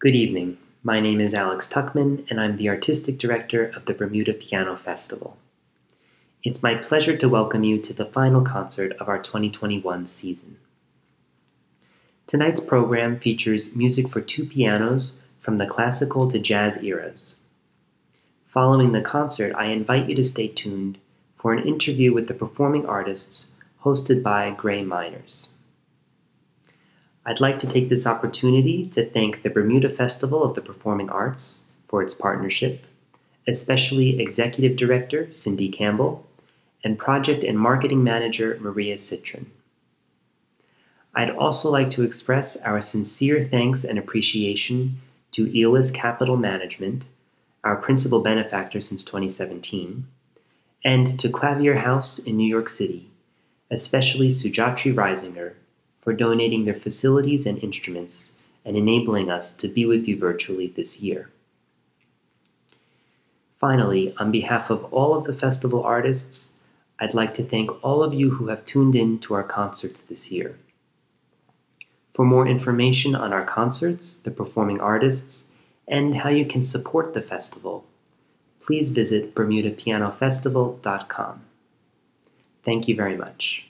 Good evening. My name is Alex Tuchman, and I'm the Artistic Director of the Bermuda Piano Festival. It's my pleasure to welcome you to the final concert of our 2021 season. Tonight's program features music for two pianos from the classical to jazz eras. Following the concert, I invite you to stay tuned for an interview with the performing artists hosted by Gray Miners. I'd like to take this opportunity to thank the Bermuda Festival of the Performing Arts for its partnership, especially Executive Director Cindy Campbell and Project and Marketing Manager Maria Citron. I'd also like to express our sincere thanks and appreciation to EOLA's Capital Management, our principal benefactor since 2017, and to Klavierhaus in New York City, especially Sujatri Reisinger, for donating their facilities and instruments and enabling us to be with you virtually this year. Finally, on behalf of all of the festival artists, I'd like to thank all of you who have tuned in to our concerts this year. For more information on our concerts, the performing artists, and how you can support the festival, please visit bermudapianofestival.com. Thank you very much.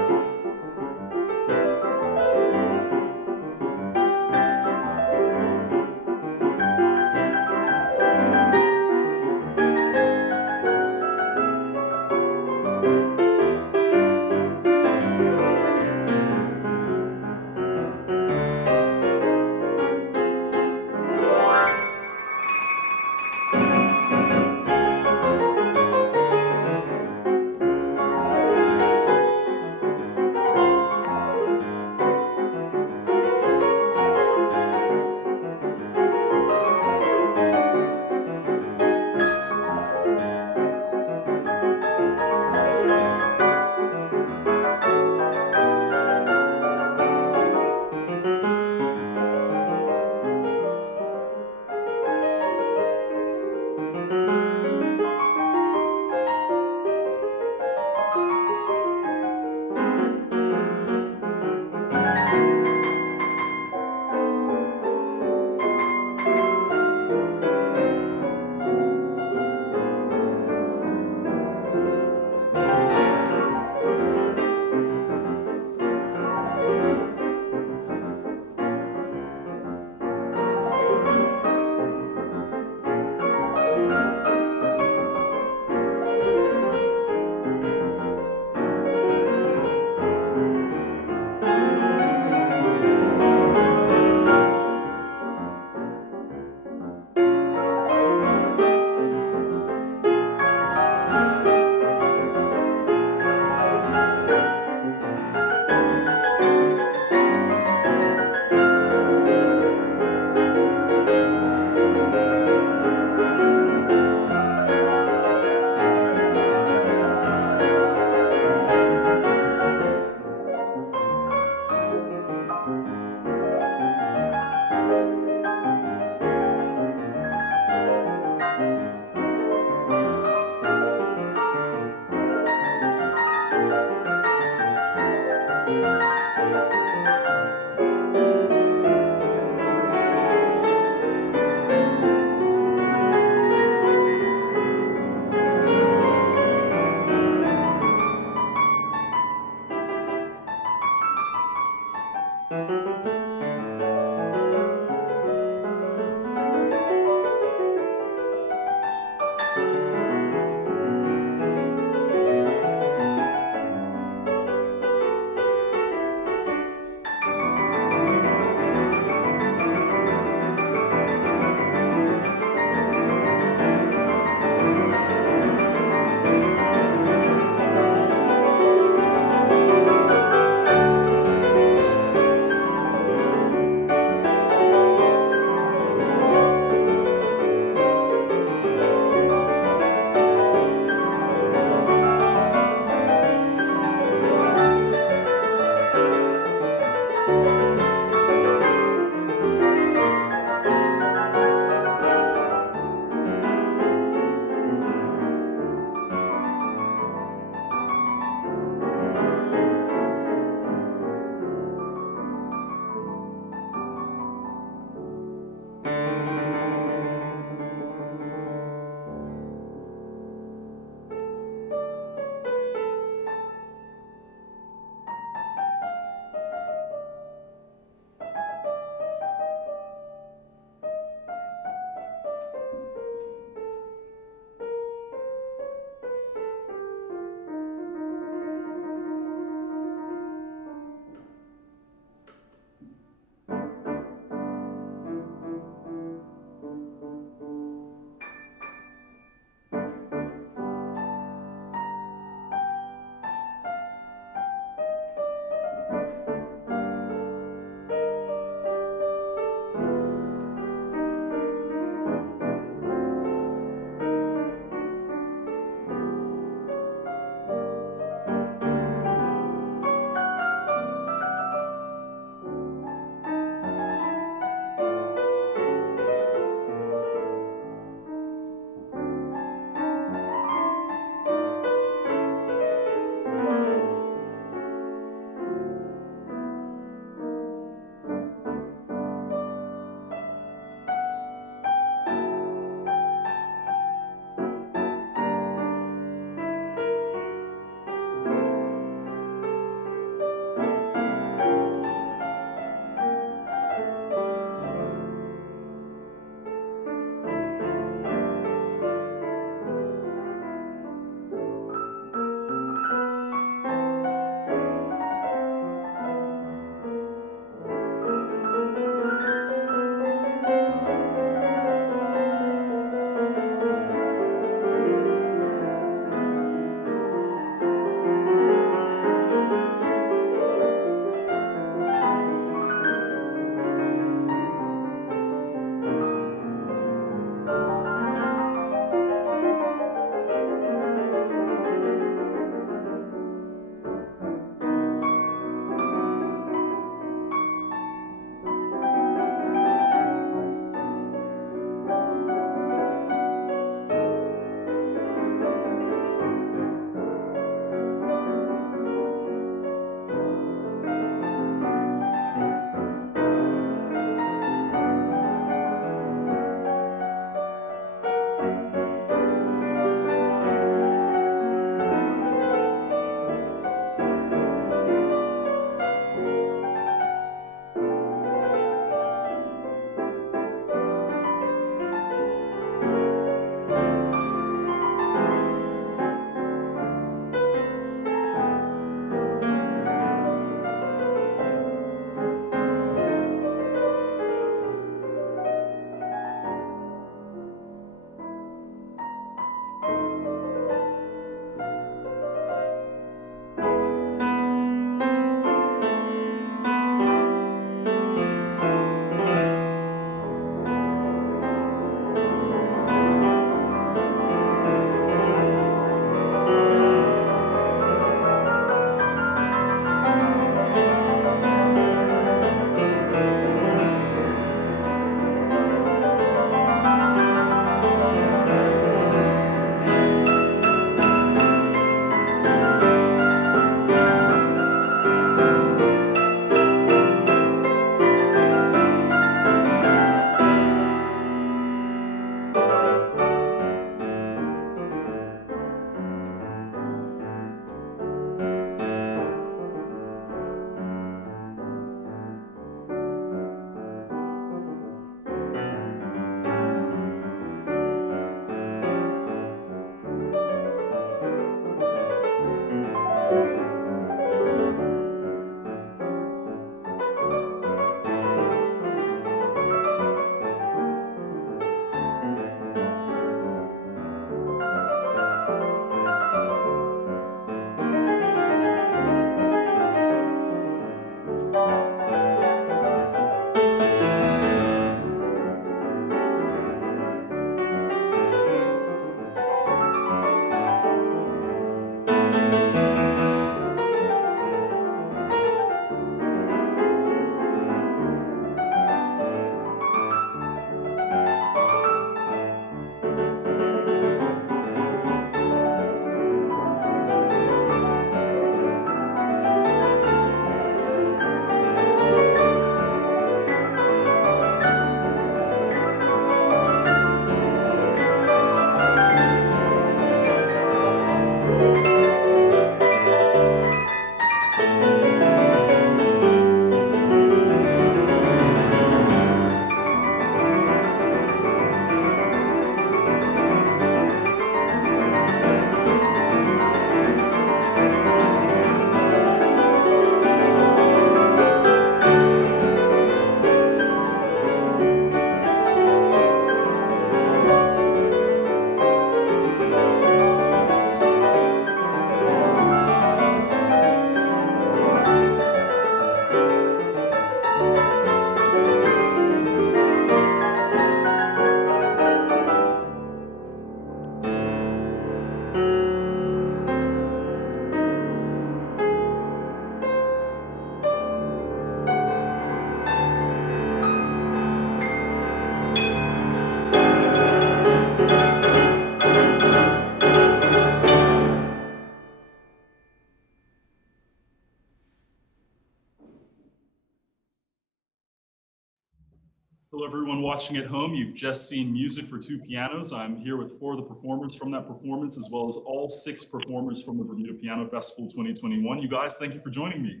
Hello, everyone watching at home. You've just seen Music for Two Pianos. I'm here with 4 of the performers from that performance, as well as all 6 performers from the Bermuda Piano Festival 2021. You guys, thank you for joining me.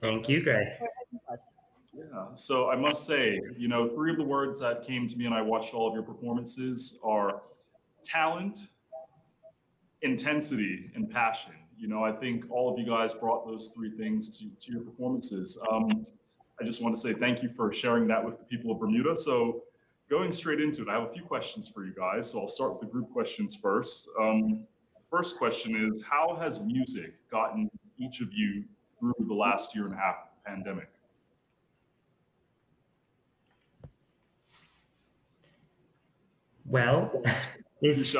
Thank you, Greg. Yeah, so I must say, you know, 3 of the words that came to me and I watched all of your performances are talent, intensity, and passion. You know, I think all of you guys brought those 3 things to your performances. I just want to say thank you for sharing that with the people of Bermuda. So going straight into it, I have a few questions for you guys. So I'll start with the group questions first. The first question is, how has music gotten each of you through the last year and a half of the pandemic? Well, it's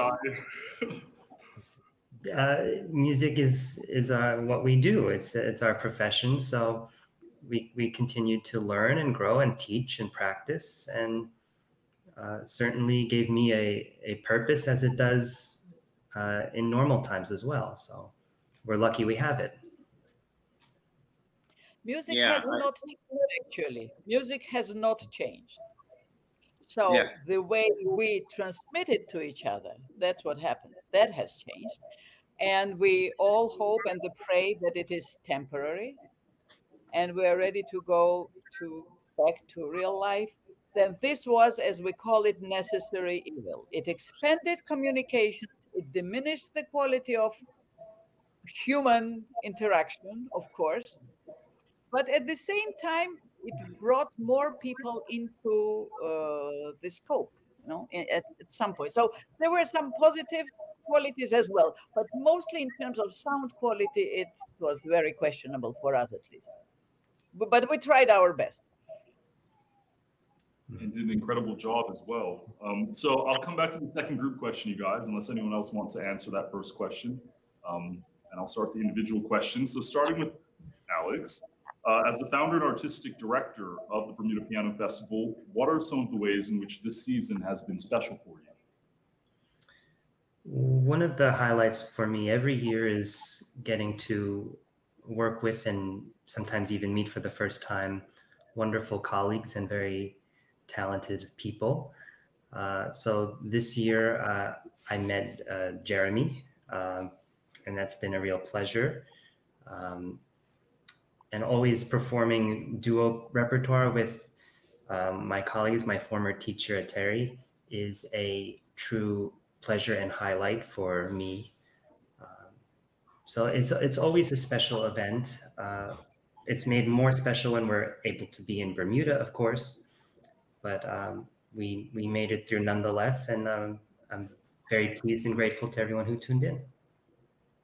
music is what we do. It's our profession. So we continue to learn and grow and teach and practice, and certainly gave me a purpose, as it does in normal times as well. So we're lucky we have it. Music has not changed, actually. Music has not changed. So the way we transmit it to each other, that's what happened. That has changed. And we all hope and pray that it is temporary, and we're ready to go back to real life. Then this was, as we call it, necessary evil. It expanded communications, it diminished the quality of human interaction, of course, but at the same time, it brought more people into the scope, you know, at some point. So there were some positive qualities as well, but mostly in terms of sound quality, it was very questionable for us, at least. But we tried our best. And did an incredible job as well. So I'll come back to the second group question, you guys, unless anyone else wants to answer that first question. And I'll start the individual questions. So starting with Alex, as the founder and artistic director of the Bermuda Piano Festival, what are some of the ways in which this season has been special for you? One of the highlights for me every year is getting to work with and sometimes even meet for the first time wonderful colleagues and very talented people. So this year I met Jeremy, and that's been a real pleasure. And always performing duo repertoire with my colleagues, my former teacher Eteri, is a true pleasure and highlight for me. So it's always a special event. It's made more special when we're able to be in Bermuda, of course, but we made it through nonetheless, and I'm very pleased and grateful to everyone who tuned in.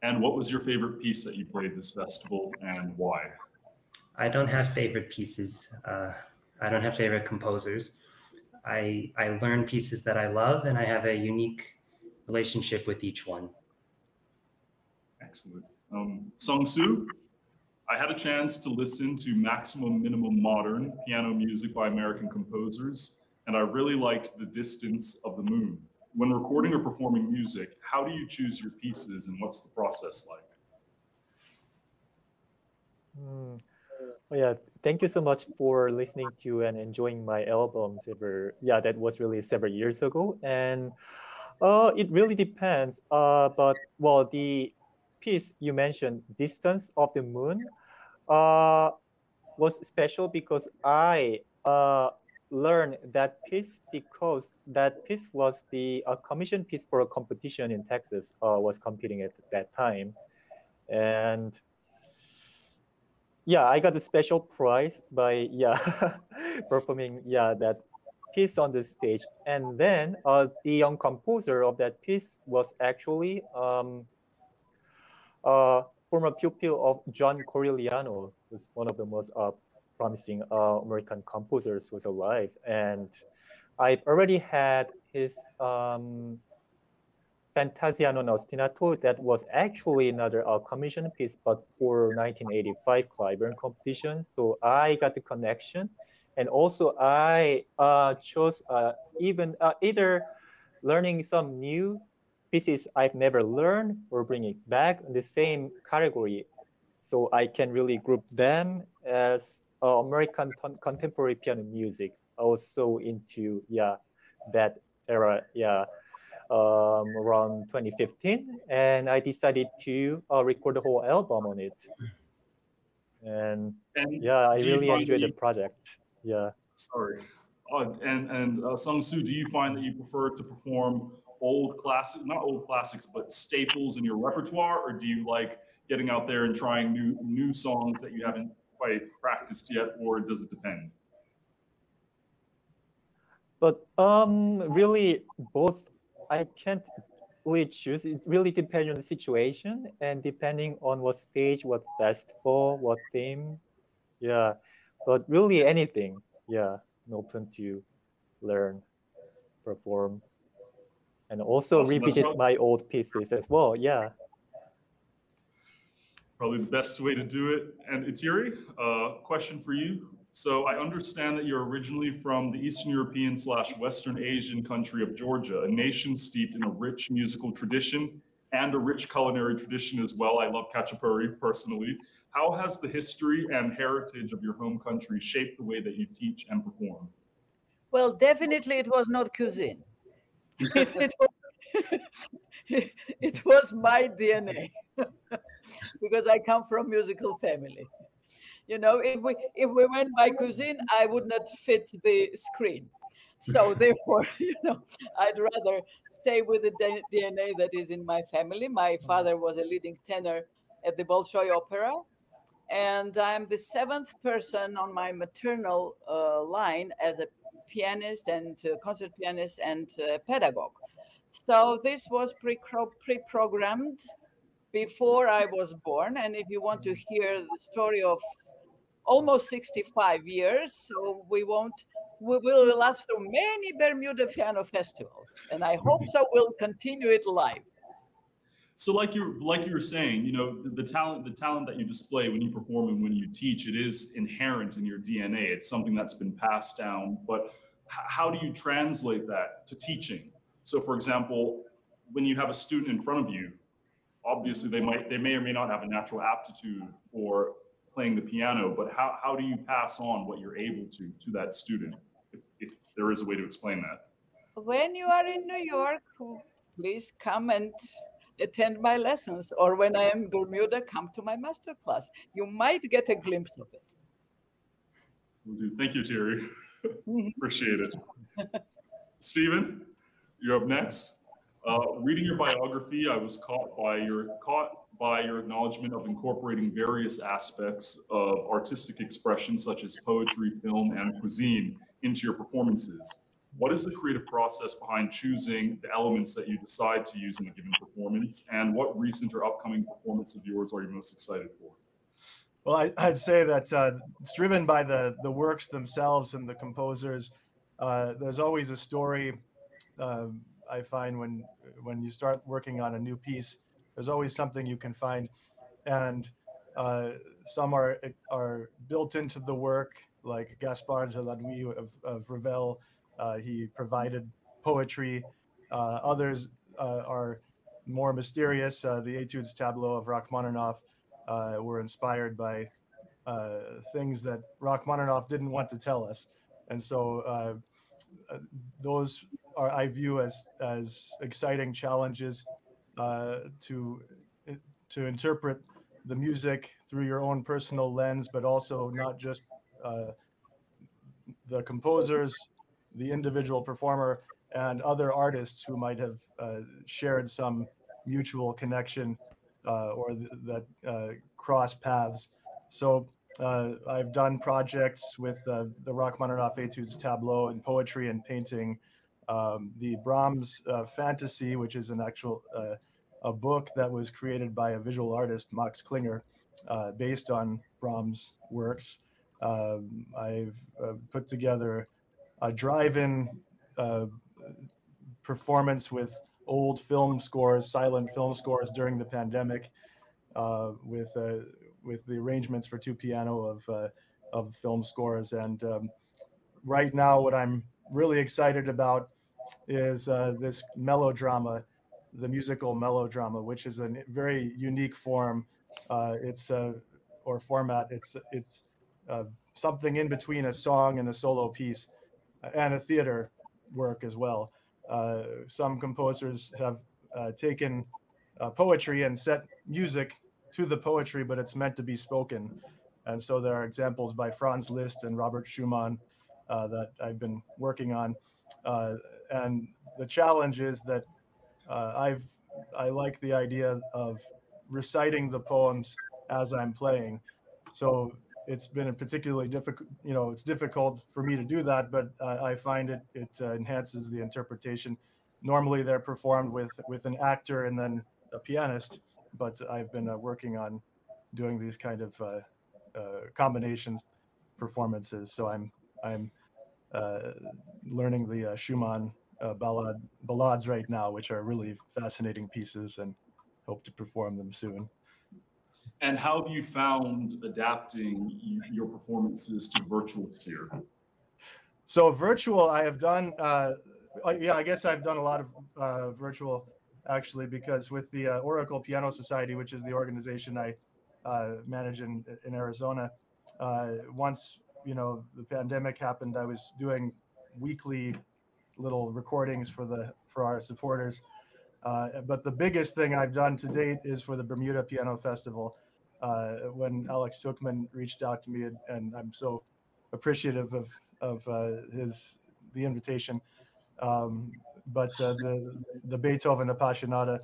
And what was your favorite piece that you played this festival, and why? I don't have favorite pieces. I don't have favorite composers. I learn pieces that I love, and I have a unique relationship with each one. Excellent. Sung-Soo, I had a chance to listen to maximum minimum modern piano music by American composers, and I really liked The Distance of the Moon. When recording or performing music, how do you choose your pieces, and what's the process like? Oh, yeah, thank you so much for listening to and enjoying my albums. That was released several years ago, and it really depends. But well, the piece you mentioned, "Distance of the Moon," was special because I learned that piece because that piece was the commission piece for a competition in Texas. Was competing at that time, and yeah, I got a special prize by performing that piece on the stage. And then the young composer of that piece was actually former pupil of John Corigliano, who's one of the most promising American composers who's alive. And I've already had his Fantasia non ostinato that was actually another commission piece, but for 1985 Klavierhaus competition. So I got the connection, and also I chose either learning some new pieces I've never learned or bring it back in the same category, so I can really group them as American contemporary piano music. also into that era, around 2015, and I decided to record the whole album on it. And I really enjoyed the project. Sorry. Sung-Soo, do you find that you prefer to perform not old classics, but staples in your repertoire, or do you like getting out there and trying new songs that you haven't quite practiced yet, or does it depend? But really both. I can't really choose. It really depends on the situation and depending on what stage, what festival, what theme. But really anything. I'm open to learn, perform, and also revisit my old pieces as well. Probably the best way to do it. And Eteri, question for you. So I understand that you're originally from the Eastern European / Western Asian country of Georgia, a nation steeped in a rich musical tradition and a rich culinary tradition as well. I love khachapuri personally. How has the history and heritage of your home country shaped the way that you teach and perform? Well, definitely it was not cuisine. It was my DNA because I come from a musical family. You know, if we went by cuisine, I would not fit the screen. So therefore, I'd rather stay with the DNA that is in my family. My father was a leading tenor at the Bolshoi Opera, and I'm the 7th person on my maternal line as a pianist and concert pianist and pedagogue. So this was pre-programmed before I was born. And if you want to hear the story of almost 65 years, so we will last through many Bermuda piano festivals, and I hope so we'll continue it live. So like you were saying, the talent that you display when you perform and when you teach, it is inherent in your DNA. It's something that's been passed down. But how do you translate that to teaching? So for example, when you have a student in front of you, obviously they may or may not have a natural aptitude for playing the piano, but how do you pass on what you're able to that student, if there is a way to explain that? When you are in New York, please come and attend my lessons, or when I am in Bermuda, come to my master class. You might get a glimpse of it. Will do. Thank you, Terry. Appreciate it. Stephen, you're up next. Reading your biography, I was caught by your acknowledgement of incorporating various aspects of artistic expression, such as poetry, film, and cuisine, into your performances. What is the creative process behind choosing the elements that you decide to use in a given performance, and what recent or upcoming performance of yours are you most excited for? Well, I'd say that it's driven by the works themselves and the composers. There's always a story. I find when you start working on a new piece, there's always something you can find, and some are built into the work, like Gaspard de la Nuit of Ravel. He provided poetry. Others are more mysterious. The Etudes tableau of Rachmaninoff were inspired by things that Rachmaninoff didn't want to tell us, and so those are, I view as exciting challenges to interpret the music through your own personal lens, but also not just the composers, the individual performer, and other artists who might have shared some mutual connection or that cross paths. So I've done projects with the Rachmaninoff Etudes tableau in poetry and painting, the Brahms Fantasy, which is an actual a book that was created by a visual artist, Max Klinger, based on Brahms' works. I've put together a drive-in performance with old film scores, silent film scores during the pandemic, with the arrangements for 2 piano of film scores. And right now, what I'm really excited about is this melodrama, the musical melodrama, which is a very unique form. Or format. It's something in between a song and a solo piece. and a theater work as well. Some composers have taken poetry and set music to the poetry, but it's meant to be spoken. And so there are examples by Franz Liszt and Robert Schumann that I've been working on. And the challenge is that I like the idea of reciting the poems as I'm playing. So it's been a particularly difficult, it's difficult for me to do that, but I find it enhances the interpretation. Normally they're performed with an actor and then a pianist, but I've been working on doing these kind of combinations performances. So I'm learning the Schumann ballades right now, which are really fascinating pieces, and hope to perform them soon. And how have you found adapting your performances to virtual sphere? So virtual, I have done, yeah, I guess I've done a lot of virtual, actually, because with the Oracle Piano Society, which is the organization I manage in Arizona, once, the pandemic happened, I was doing weekly little recordings for our supporters. But the biggest thing I've done to date is for the Bermuda Piano Festival, when Alex Tuchman reached out to me, and I'm so appreciative of the invitation. But the Beethoven Appassionata,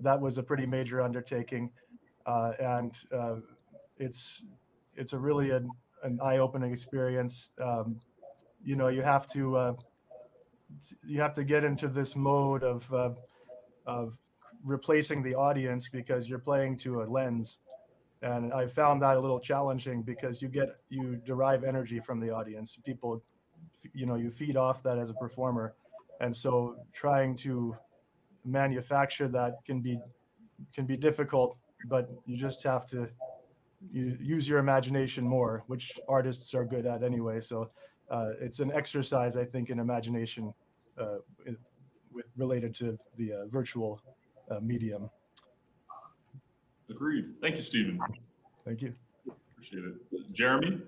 that was a pretty major undertaking, and it's a really an eye-opening experience. You have to get into this mode of replacing the audience, because you're playing to a lens, and I found that a little challenging, because you derive energy from the audience. People, you feed off that as a performer, and so trying to manufacture that can be difficult, but you just have to use your imagination more, which artists are good at anyway. So it's an exercise, I think, in imagination related to the virtual medium. Agreed. Thank you, Stephen. Thank you. Appreciate it. Jeremy,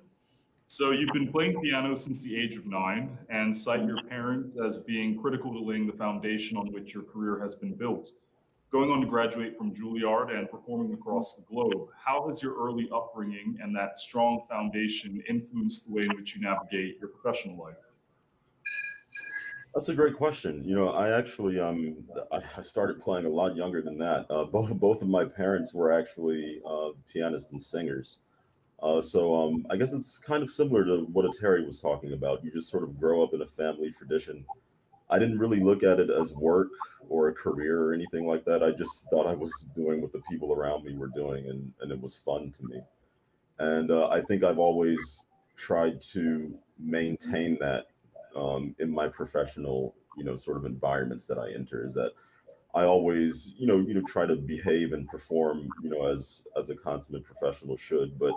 so you've been playing piano since the age of 9 and cite your parents as being critical to laying the foundation on which your career has been built. Going on to graduate from Juilliard and performing across the globe, how has your early upbringing and that strong foundation influenced the way in which you navigate your professional life? That's a great question. I actually I started playing a lot younger than that. Both of my parents were actually pianists and singers. So I guess it's kind of similar to what Eteri was talking about. You just sort of grow up in a family tradition. I didn't really look at it as work or a career or anything like that. I just thought I was doing what the people around me were doing, and it was fun to me. And I think I've always tried to maintain that in my professional, sort of environments that I enter, is that I always, try to behave and perform, as a consummate professional should. But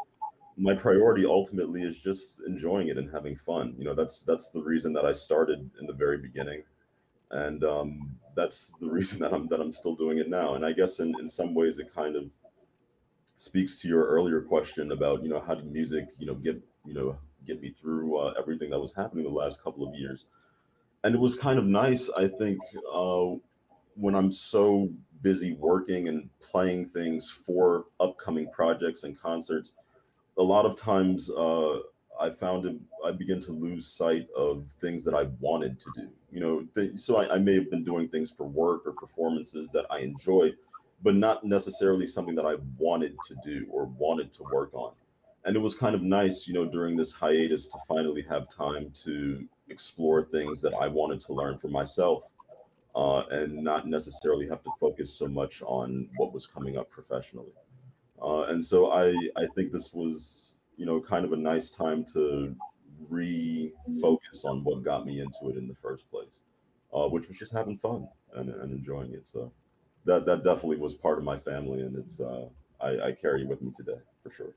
my priority ultimately is just enjoying it and having fun. That's the reason that I started in the very beginning, and that's the reason that I'm still doing it now. And I guess in some ways it kind of speaks to your earlier question about how did music get me through everything that was happening the last couple of years. And it was kind of nice, I think, when I'm so busy working and playing things for upcoming projects and concerts, a lot of times I found I begin to lose sight of things that I wanted to do. So I may have been doing things for work or performances that I enjoyed, but not necessarily something that I wanted to do or wanted to work on. And it was kind of nice, during this hiatus to finally have time to explore things that I wanted to learn for myself, and not necessarily have to focus so much on what was coming up professionally. And so I think this was, kind of a nice time to refocus on what got me into it in the first place, which was just having fun and enjoying it. So that definitely was part of my family, and it's I carry it with me today for sure.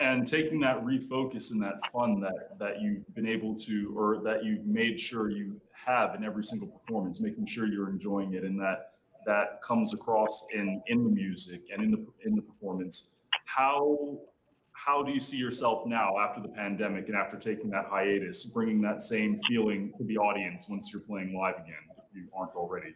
And taking that refocus and that fun that you've been able to, or that you've made sure you have in every single performance, making sure you're enjoying it, and that comes across in the music and in the performance. How how do you see yourself now after the pandemic and after taking that hiatus, bringing that same feeling to the audience once you're playing live again, if you aren't already?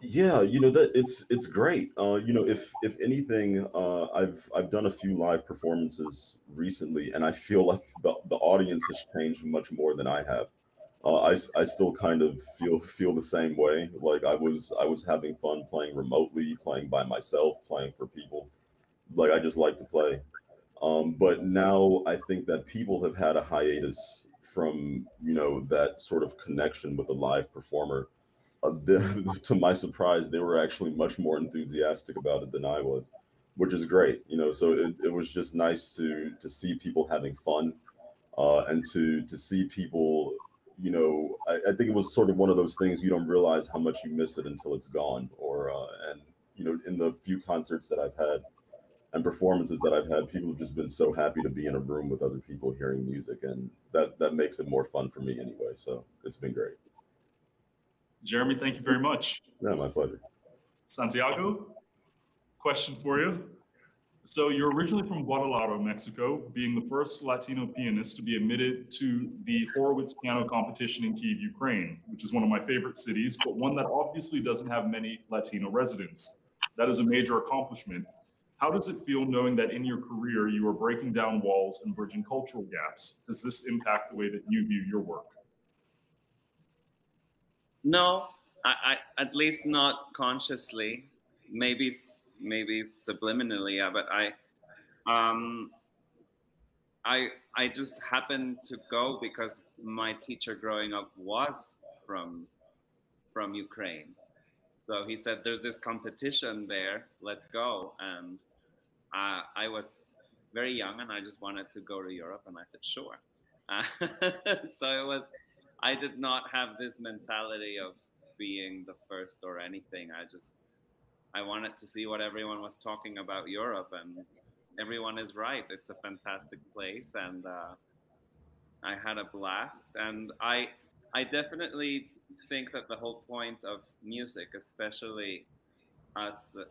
Yeah, you know that it's great. You know, if anything, I've done a few live performances recently, and I feel like the audience has changed much more than I have. I still kind of feel the same way. Like I was having fun playing remotely, playing by myself, playing for people. Like I just like to play. But now I think that people have had a hiatus from, you know, that sort of connection with a live performer. To my surprise, they were actually much more enthusiastic about it than I was, which is great. You know, so it was just nice to see people having fun, and to see people. You know, I think it was sort of one of those things you don't realize how much you miss it until it's gone. Or and you know, in the few concerts that I've had and performances that I've had, people have just been so happy to be in a room with other people hearing music, and that makes it more fun for me anyway. So it's been great. Jeremy, thank you very much. Yeah, my pleasure. Santiago, question for you. So you're originally from Guadalajara, Mexico, being the first Latino pianist to be admitted to the Horowitz Piano Competition in Kyiv, Ukraine, which is one of my favorite cities, but one that obviously doesn't have many Latino residents. That is a major accomplishment. How does it feel knowing that in your career you are breaking down walls and bridging cultural gaps? Does this impact the way that you view your work? No, I at least not consciously. Maybe subliminally, yeah, but I just happened to go because my teacher growing up was from Ukraine. So he said, "There's this competition there. Let's go." And I was very young, and I just wanted to go to Europe, and I said, "Sure." So it was. I did not have this mentality of being the first or anything. I wanted to see what everyone was talking about Europe, and everyone is right. It's a fantastic place, and I had a blast. And I definitely think that the whole point of music, especially us that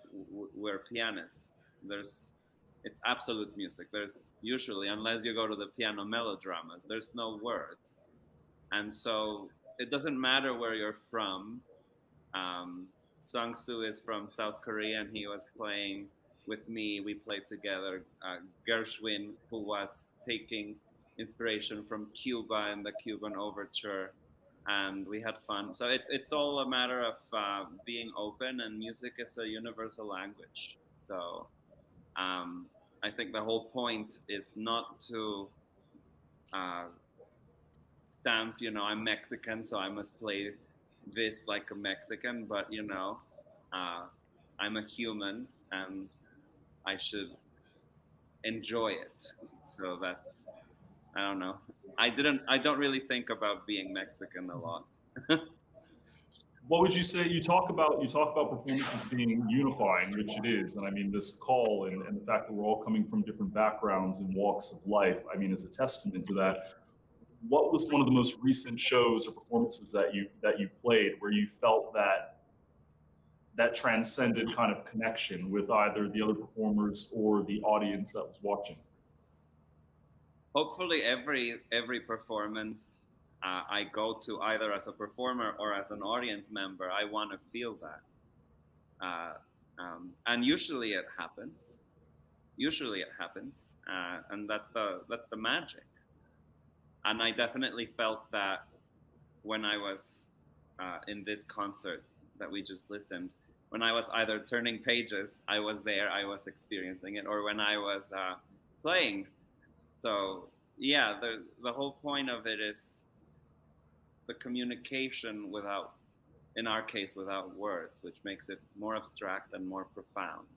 we're pianists, it's absolute music. There's usually, unless you go to the piano melodramas, there's no words. And so it doesn't matter where you're from. Sung-Soo is from South Korea, and he was playing with me. We played together. Gershwin, who was taking inspiration from Cuba and the Cuban Overture, and we had fun. So it's all a matter of being open, and music is a universal language. So I think the whole point is not to stamp, you know, I'm Mexican, so I must play this like a Mexican, but you know, I'm a human and I should enjoy it. So that's, I don't know. I don't really think about being Mexican a lot. What would you say? You talk about performances being unifying, which it is, and I mean this call and the fact that we're all coming from different backgrounds and walks of life, I mean, is a testament to that. What was one of the most recent shows or performances that you played where you felt that transcended kind of connection with either the other performers or the audience that was watching? Hopefully every performance I go to, either as a performer or as an audience member, I want to feel that. And usually it happens. And that's the magic. And I definitely felt that when I was in this concert that we just listened. When I was either turning pages, I was there, I was experiencing it, or when I was playing. So yeah, the whole point of it is the communication without, in our case, without words, which makes it more abstract and more profound.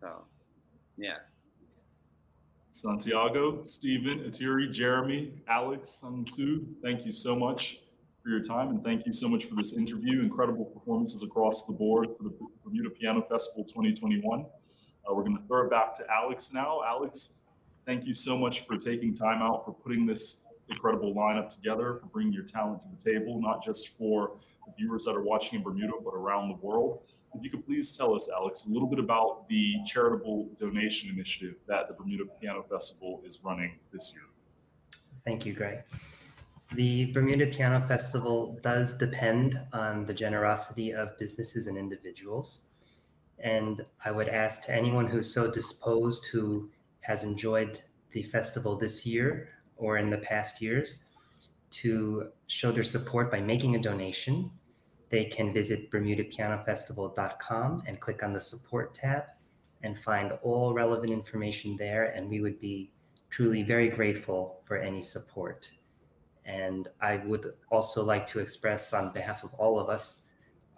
So, yeah. Santiago, Stephen, Eteri, Jeremy, Alex, Sung-Soo, thank you so much for your time, and thank you so much for this interview. Incredible performances across the board for the Bermuda Piano Festival 2021. We're going to throw it back to Alex now. Alex, thank you so much for taking time out, for putting this incredible lineup together, for bringing your talent to the table, not just for the viewers that are watching in Bermuda, but around the world. if you could please tell us, Alex, a little bit about the charitable donation initiative that the Bermuda Piano Festival is running this year. Thank you, Greg. The Bermuda Piano Festival does depend on the generosity of businesses and individuals. And I would ask to anyone who's so disposed, who has enjoyed the festival this year or in the past years, to show their support by making a donation. They can visit bermudapianofestival.com and click on the support tab and find all relevant information there. And we would be truly very grateful for any support. And I would also like to express on behalf of all of us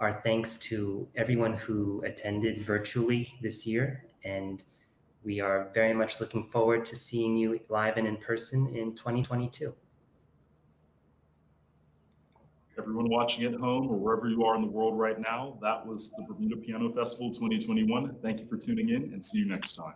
our thanks to everyone who attended virtually this year. And we are very much looking forward to seeing you live and in person in 2022. Everyone watching at home or wherever you are in the world right now, that was the Bermuda Piano Festival 2021. Thank you for tuning in and see you next time.